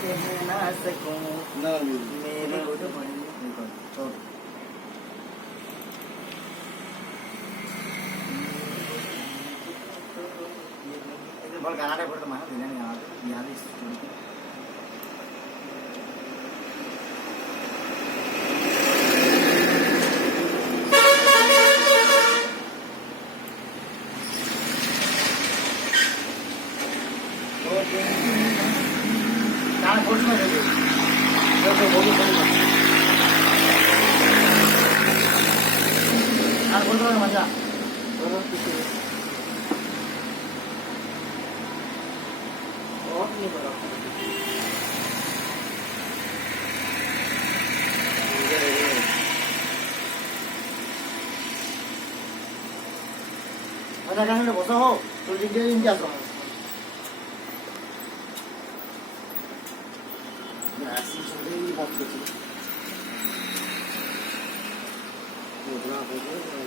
कह ना सकूं ना मेरे बड़ गाना रे बड़ तो मानो दिने नहीं याद याद इस गाना खोल में रे तो बोलो गाना खोल में मजा और नहीं बड़ा मजा गाना बसा हो तो जिंदगी इंडिया का ऐसी चीजें ही बहुत कुछ है